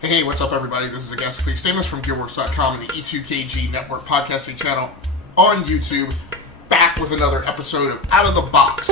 Hey, what's up, everybody? This is Agasicles Stamus from GearWorks.com and the E2KG Network podcasting channel on YouTube, back with another episode of Out of the Box.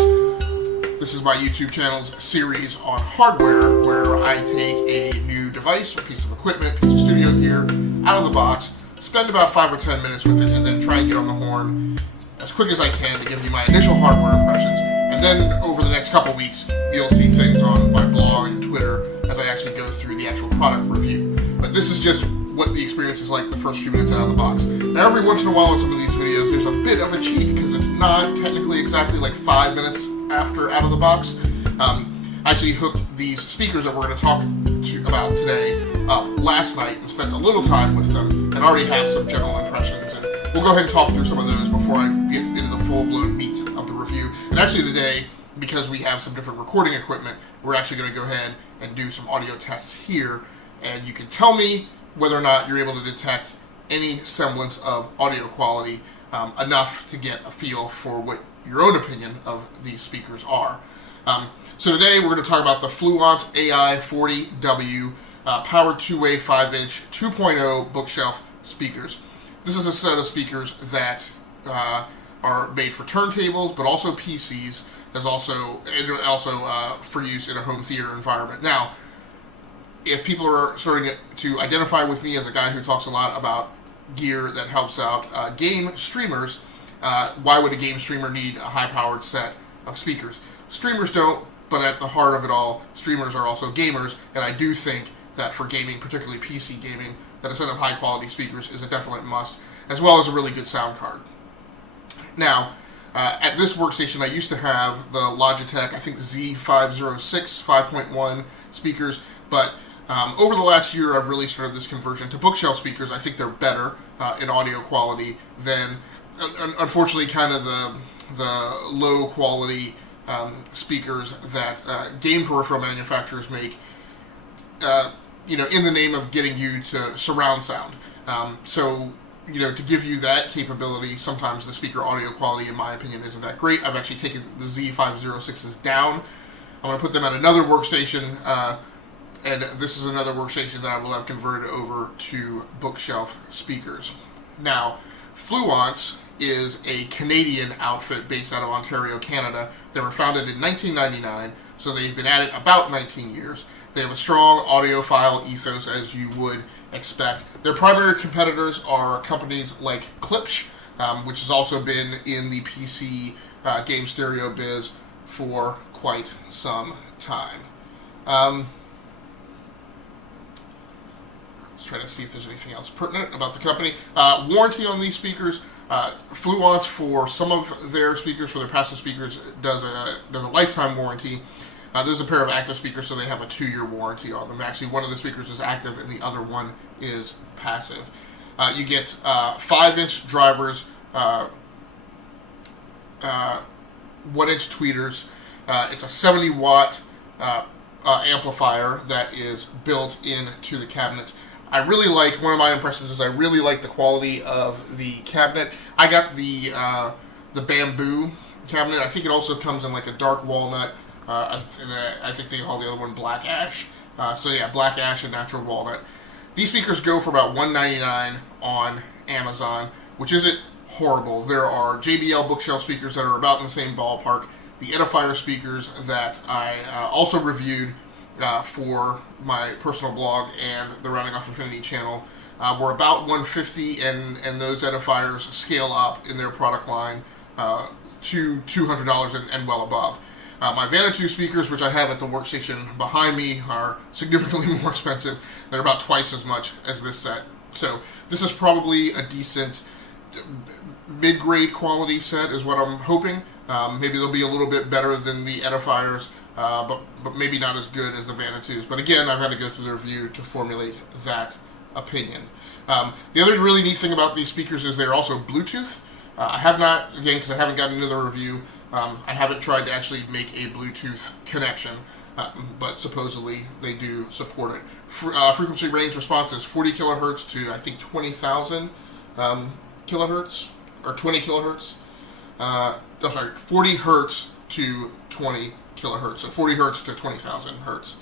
This is my YouTube channel's series on hardware, where I take a new device, or piece of equipment, piece of studio gear, out of the box, spend about 5 or 10 minutes with it, and then try and get on the horn as quick as I can to give you my initial hardware impressions. And then over the next couple weeks, you'll see things on my blog and Twitter as I actually go through the actual product review. But this is just what the experience is like the first few minutes out of the box. Now, every once in a while in some of these videos, there's a bit of a cheat because it's not technically exactly like 5 minutes after out of the box. I actually hooked these speakers that we're going to talk about today up last night and spent a little time with them and already have some general impressions. And we'll go ahead and talk through some of those before I get into the full-blown meat of the review. And actually today, because we have some different recording equipment, we're actually going to go ahead and do some audio tests here, and you can tell me whether or not you're able to detect any semblance of audio quality enough to get a feel for what your own opinion of these speakers are. So today we're going to talk about the Fluance Ai40W powered two-way 5-inch 2.0 bookshelf speakers. This is a set of speakers that are made for turntables, but also PCs, and also for use in a home theater environment. Now, if people are starting to identify with me as a guy who talks a lot about gear that helps out game streamers, why would a game streamer need a high-powered set of speakers? Streamers don't, but at the heart of it all, streamers are also gamers, and I do think that for gaming, particularly PC gaming, that a set of high-quality speakers is a definite must, as well as a really good sound card. Now, at this workstation, I used to have the Logitech, I think the Z506 5.1 speakers, but over the last year, I've really started this conversion to bookshelf speakers. I think they're better in audio quality than, unfortunately, kind of the low-quality speakers that game peripheral manufacturers make, in the name of getting you to surround sound. To give you that capability, sometimes the speaker audio quality, in my opinion, isn't that great. I've actually taken the Z506s down. I'm going to put them at another workstation, and this is another workstation that I will have converted over to bookshelf speakers. Now, Fluance is a Canadian outfit based out of Ontario, Canada. They were founded in 1999, so they've been at it about 19 years. They have a strong audiophile ethos, as you would expect. Their primary competitors are companies like Klipsch, which has also been in the PC game stereo biz for quite some time. Let's try to see if there's anything else pertinent about the company. Warranty on these speakers. Fluance, for some of their speakers, for their passive speakers, does a lifetime warranty. This is a pair of active speakers, so they have a 2-year warranty on them. Actually, one of the speakers is active and the other one is passive. You get 5-inch drivers, 1-inch tweeters. It's a 70-watt amplifier that is built into the cabinet. I really like, one of my impressions is I really like the quality of the cabinet. I got the bamboo cabinet. I think it also comes in like a dark walnut. I think they call the other one black ash. Black ash and natural walnut. These speakers go for about $199 on Amazon, which isn't horrible. There are JBL bookshelf speakers that are about in the same ballpark. The Edifier speakers that I also reviewed for my personal blog and the Rounding Off Infinity channel were about $150, and those Edifiers scale up in their product line to $200 and well above. My Vanatu speakers, which I have at the workstation behind me, are significantly more expensive. They're about twice as much as this set. So this is probably a decent mid-grade quality set is what I'm hoping. Maybe they'll be a little bit better than the Edifiers, but maybe not as good as the Vanatus. But again, I've had to go through the review to formulate that opinion. The other really neat thing about these speakers is they're also Bluetooth. I have not, again, because I haven't gotten into the review, I haven't tried to actually make a Bluetooth connection, but supposedly they do support it. Frequency range response is 40 kilohertz to, I think, 20,000 kilohertz, or 20 kilohertz. 40 hertz to 20 kilohertz, so 40 hertz to 20,000 hertz.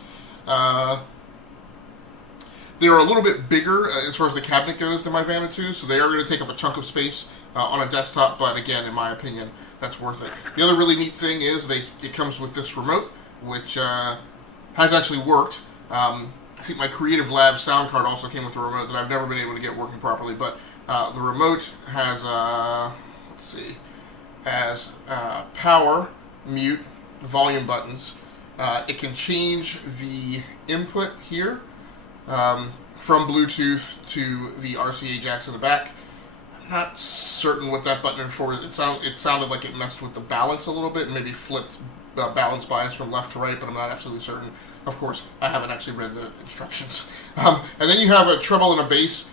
They're a little bit bigger as far as the cabinet goes than my Vanna2, so they are going to take up a chunk of space on a desktop, but again, in my opinion, that's worth it. The other really neat thing is it comes with this remote, which has actually worked. I think my Creative Lab sound card also came with a remote that I've never been able to get working properly, but the remote has, power, mute, volume buttons. It can change the input here from Bluetooth to the RCA jacks in the back. I'm not certain what that button is for. It sounded like it messed with the balance a little bit and maybe flipped balance bias from left to right, but I'm not absolutely certain. Of course, I haven't actually read the instructions. And then you have a treble and a bass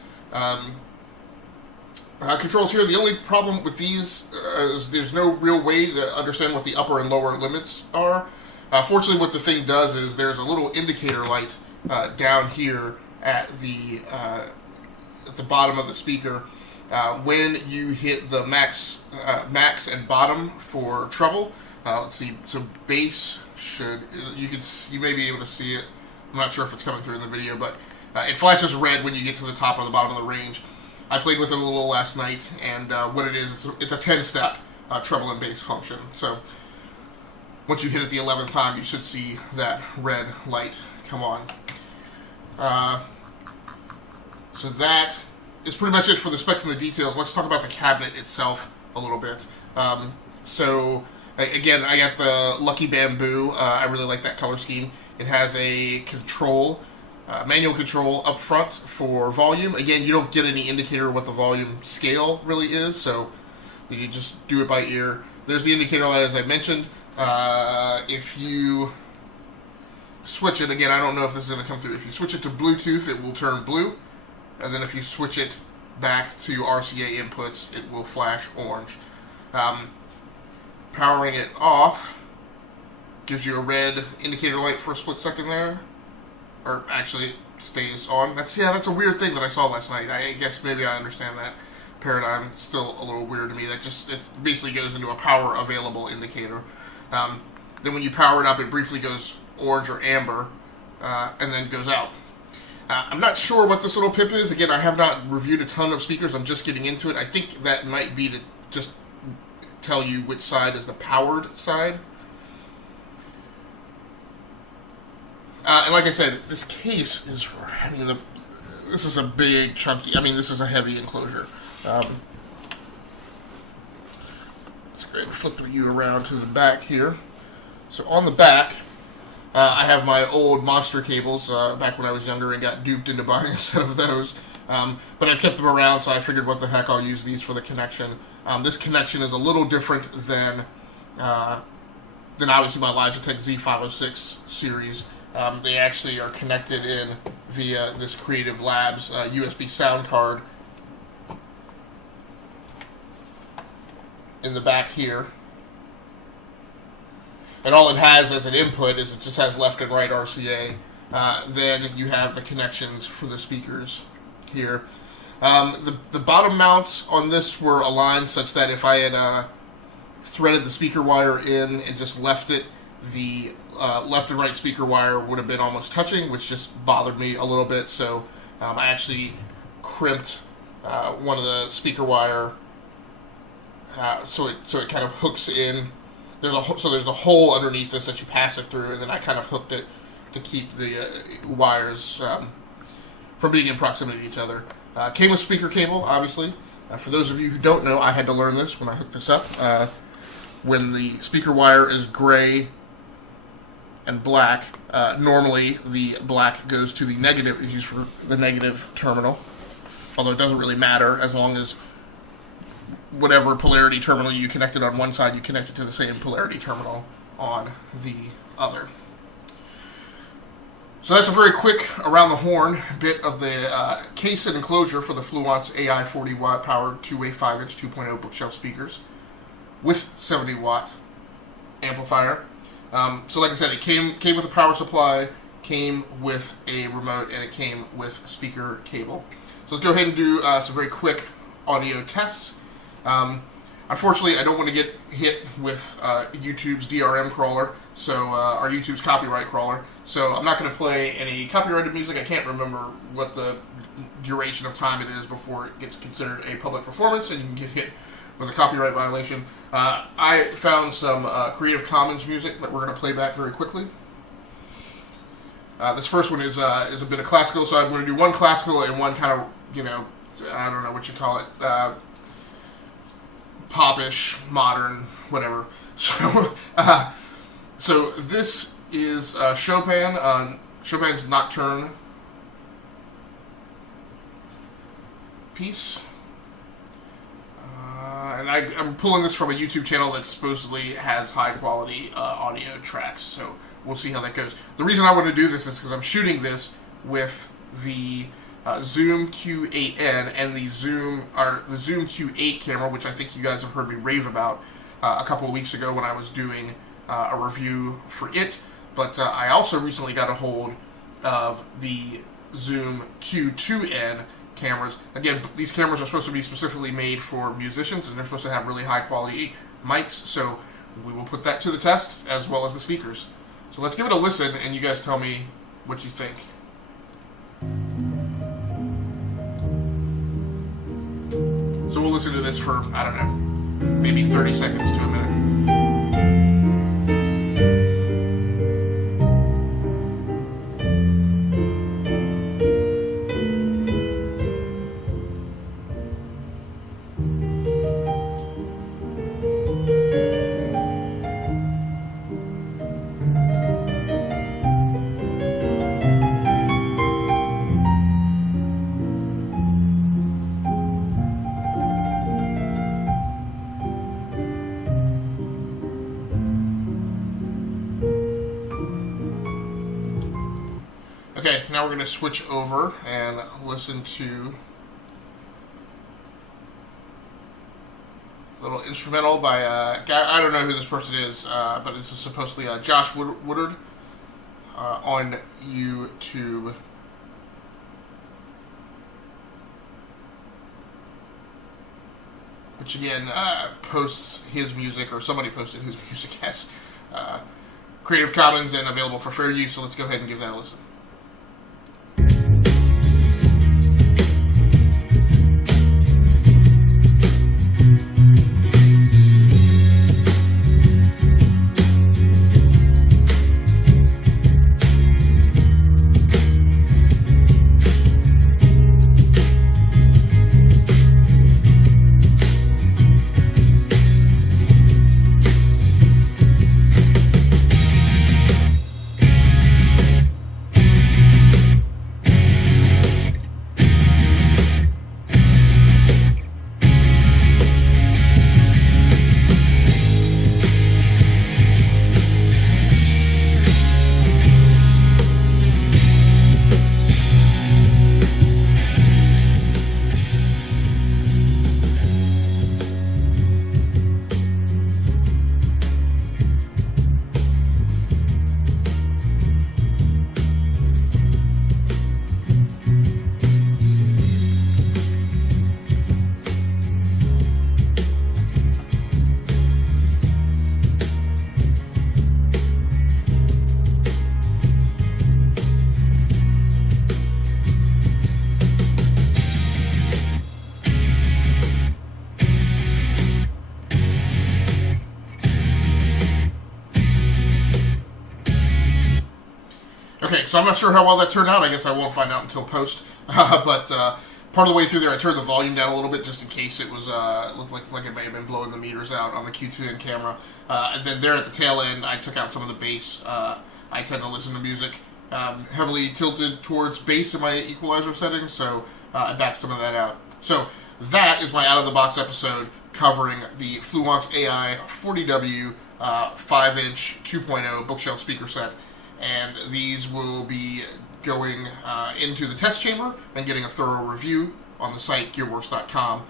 controls here. The only problem with these is there's no real way to understand what the upper and lower limits are. Fortunately, what the thing does is there's a little indicator light down here at the bottom of the speaker. When you hit the max and bottom for treble, let's see. So bass you may be able to see it. I'm not sure if it's coming through in the video, but it flashes red when you get to the top or the bottom of the range. I played with it a little last night, and what it is, it's a 10-step treble and bass function. So once you hit it the 11th time, you should see that red light come on. So that is pretty much it for the specs and the details. Let's talk about the cabinet itself a little bit. Again, I got the Lucky Bamboo. I really like that color scheme. It has a manual control up front for volume. Again, you don't get any indicator of what the volume scale really is, so you just do it by ear. There's the indicator light, as I mentioned. If you switch it, again, I don't know if this is going to come through. If you switch it to Bluetooth, it will turn blue. And then if you switch it back to RCA inputs, it will flash orange. Powering it off gives you a red indicator light for a split second there. Or actually, it stays on. That's a weird thing that I saw last night. I guess maybe I understand that paradigm. It's still a little weird to me. It basically goes into a power available indicator. Then when you power it up, it briefly goes orange or amber, and then goes out. I'm not sure what this little pip is. Again, I have not reviewed a ton of speakers. I'm just getting into it. I think that might be to just tell you which side is the powered side. And like I said, this case is, this is a big, chunky, this is a heavy enclosure. Let's go ahead and flip you around to the back here. So on the back, I have my old monster cables back when I was younger and got duped into buying a set of those. But I've kept them around, so I figured what the heck, I'll use these for the connection. This connection is a little different than obviously my Logitech Z506 series. They actually are connected in via this Creative Labs USB sound card in the back here. And all it has as an input is it just has left and right RCA. Then you have the connections for the speakers here. The bottom mounts on this were aligned such that if I had threaded the speaker wire in and just left it, the left and right speaker wire would have been almost touching, which just bothered me a little bit. So I actually crimped one of the speaker wire so it kind of hooks in. There's a hole underneath this that you pass it through, and then I kind of hooked it to keep the wires from being in proximity to each other. Came with speaker cable, obviously. For those of you who don't know, I had to learn this when I hooked this up. When the speaker wire is gray and black, normally the black goes to the negative, is used for the negative terminal. Although it doesn't really matter as long as whatever polarity terminal you connected on one side, you connect it to the same polarity terminal on the other. So that's a very quick around the horn bit of the case and enclosure for the Fluance Ai40W powered two-way 5-inch 2.0 bookshelf speakers with 70-watt amplifier. So like I said, it came with a power supply, came with a remote, and it came with speaker cable. So let's go ahead and do some very quick audio tests. I Unfortunately, I don't want to get hit with YouTube's DRM crawler, so or YouTube's copyright crawler. So I'm not going to play any copyrighted music. I can't remember what the duration of time it is before it gets considered a public performance, and you can get hit with a copyright violation. I found some Creative Commons music that we're going to play back very quickly. This first one is a bit of classical, so I'm going to do one classical and one kind of, I don't know what you call it, popish, modern, whatever. So this is Chopin, Chopin's Nocturne piece. And I'm pulling this from a YouTube channel that supposedly has high quality audio tracks, so we'll see how that goes. The reason I want to do this is because I'm shooting this with the Zoom Q8N and the Zoom Q8 camera, which I think you guys have heard me rave about a couple of weeks ago when I was doing a review for it. But I also recently got a hold of the Zoom Q2N cameras. Again, these cameras are supposed to be specifically made for musicians, and they're supposed to have really high quality mics, so we will put that to the test, as well as the speakers. So let's give it a listen, and you guys tell me what you think. So we'll listen to this for, I don't know, maybe 30 seconds to a minute. Okay, now we're going to switch over and listen to a little instrumental by a guy, I don't know who this person is, but this is supposedly Josh Woodard on YouTube. Which again, posts his music, or somebody posted his music as Creative Commons and available for fair use, so let's go ahead and give that a listen. Okay, so I'm not sure how well that turned out. I guess I won't find out until post. But part of the way through there, I turned the volume down a little bit just in case it was looked like it may have been blowing the meters out on the Q2N camera. And then there at the tail end, I took out some of the bass. I tend to listen to music heavily tilted towards bass in my equalizer settings, so I backed some of that out. So that is my out-of-the-box episode covering the Fluance Ai40W 5-inch 2.0 bookshelf speaker set. And these will be going into the test chamber and getting a thorough review on the site, gearworks.com.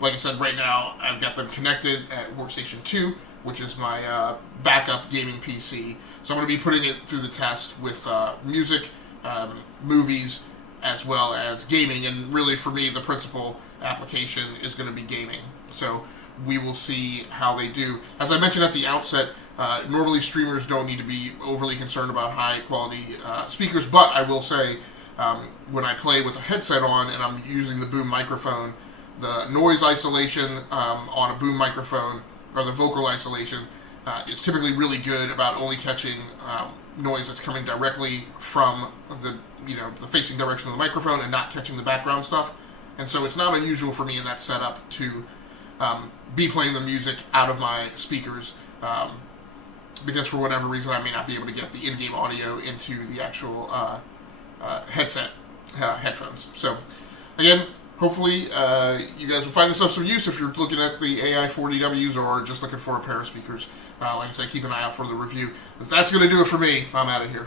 Like I said, right now I've got them connected at Workstation 2, which is my backup gaming PC. So I'm going to be putting it through the test with music, movies, as well as gaming. And really, for me, the principal application is going to be gaming. So we will see how they do. As I mentioned at the outset, normally streamers don't need to be overly concerned about high quality speakers, but I will say when I play with a headset on and I'm using the boom microphone, the noise isolation on a boom microphone, or the vocal isolation, is typically really good about only catching noise that's coming directly from the facing direction of the microphone and not catching the background stuff. And so it's not unusual for me in that setup to be playing the music out of my speakers, because for whatever reason I may not be able to get the in-game audio into the actual headset headphones. So again, hopefully you guys will find this of some use if you're looking at the Ai40Ws or just looking for a pair of speakers. Like I said, keep an eye out for the review. If that's going to do it for me, I'm out of here.